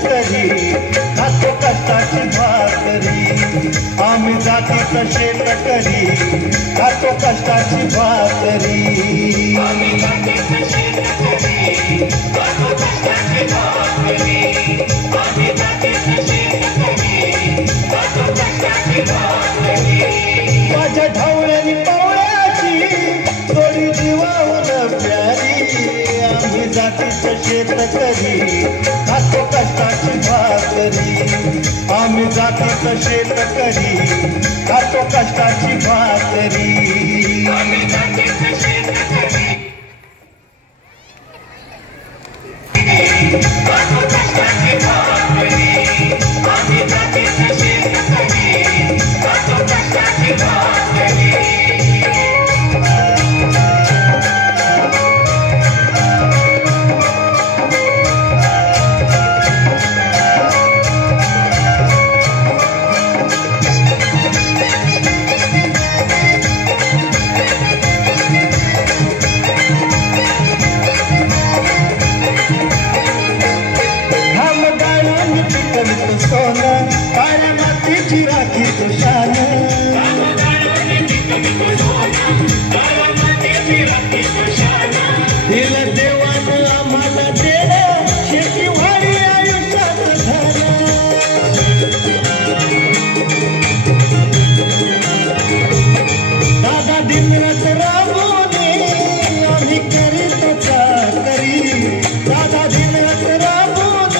शेतकरी खातो कष्टाची भाकरी आम्ही जातीचा शेतकरी खातो कष्टाची भाकरी आम्ही जातीचा शेतकरी खातो कष्टाची भाकरी आम्ही जातीचा शेतकरी खातो कष्टाची भाकरी माझ्या ढवळ्यानी पवळ्याची थोडी जीवावर प्यारी आम्ही जातीचा शेतकरी खातो कष्टाची भाकरी आम्ही जातीचा शेतकरी खातो कष्टाची भाकरी आम्ही जातीचा शेतकरी खातो कष्टाची भाकरी आम्ही जातीचा शेतकरी खातो कष्टाची भाकरी काळ्या मातीची राखी तो शान दिल देवानं आम्हाला देणं शेतीवाडी आयुष्यात झालं दादा दिनरात राबून आम्ही करीतो चाकरी दादा दिनरात राबून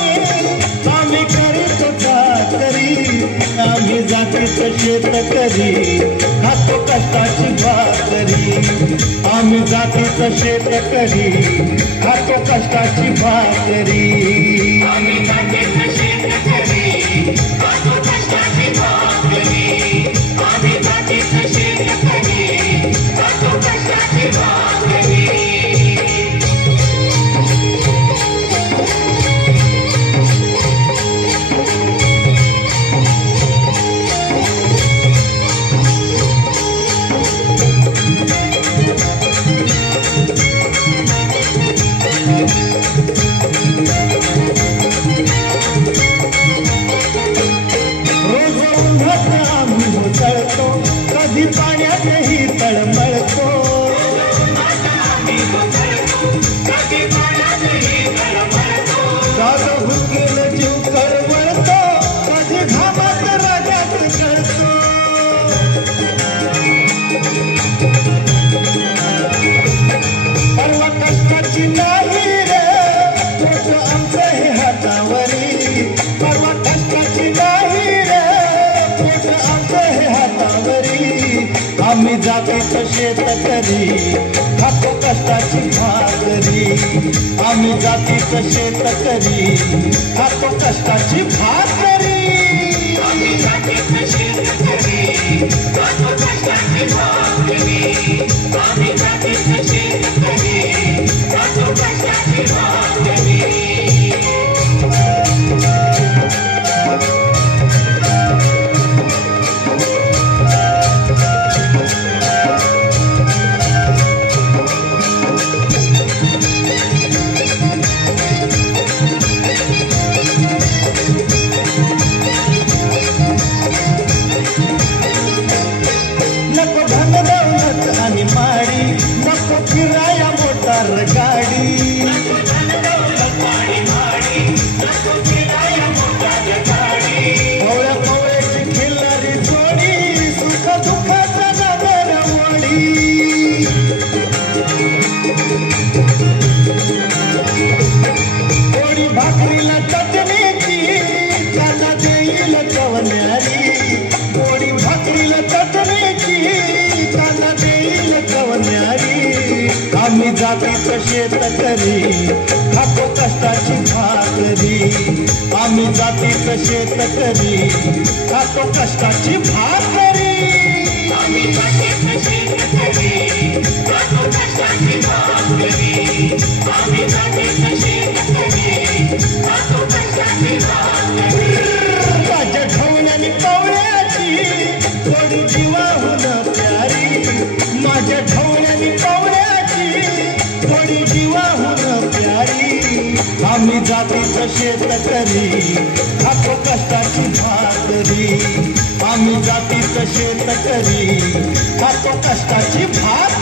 आम्ही करीतो चाकरी आम्ही जातीचं शेतकरी खातो कष्टाची भाकरी आम्ही जातीचं शेतकरी खातो कष्टाची भाकरी आम्ही जातीचं शेतकरी खातो कष्टाची भाकरी आम्ही जातीचं शेतकरी खातो कष्टाची भाकरी कधी पाण्यातही तळमळतो साधं हुकेल जीव कळवळतो कधी घामात राजात कळतो परवा कष्टाची नाही रे पोट आमचं हे हातावरी परवा कष्टाची नाही रे पोट आमचं हे हातावरी आम्ही जातीचं शेतकरी खातो कष्टाची भाकरी आम्ही जातीचं शेतकरी खातो कष्टाची भाकरी आम्ही जातीचं शेतकरी खातो कष्टाची भाकरी आम्ही जातीचं शेतकरी खातो कष्टाची भाकरी किराया मोटार गाडी पवळ्या पवळ्याची खिल्लारी जोडी सुख दुःखाचा नगरवाडी पोळी भाकरीला चटणीची त्यांना देईल कवन्यारी पोळी भाकरीला चटणीची त्यांना देईल कवन्यारी आम्ही जातीचं शेतकरी खातो कष्टाची भाकरी आम्ही जातीचं शेतकरी खातो कष्टाची भाकरी आम्ही जातीचं शेतकरी खातो कष्टाची भाकरी आम्ही जातीचं शेतकरी खातो कष्टाची भाकरी माझ्या ढवळ्यानी पवळ्याची थोडी जीवाहून प्यारी माझ्या ढवळ्यानी पवळ्याची थोडी जीवाहून प्यारी आम्ही जातीचं जातीचं शेतकरी खातो कष्टाची भाकरी आम्ही जातीचं शेतकरी खातो कष्टाची भाकरी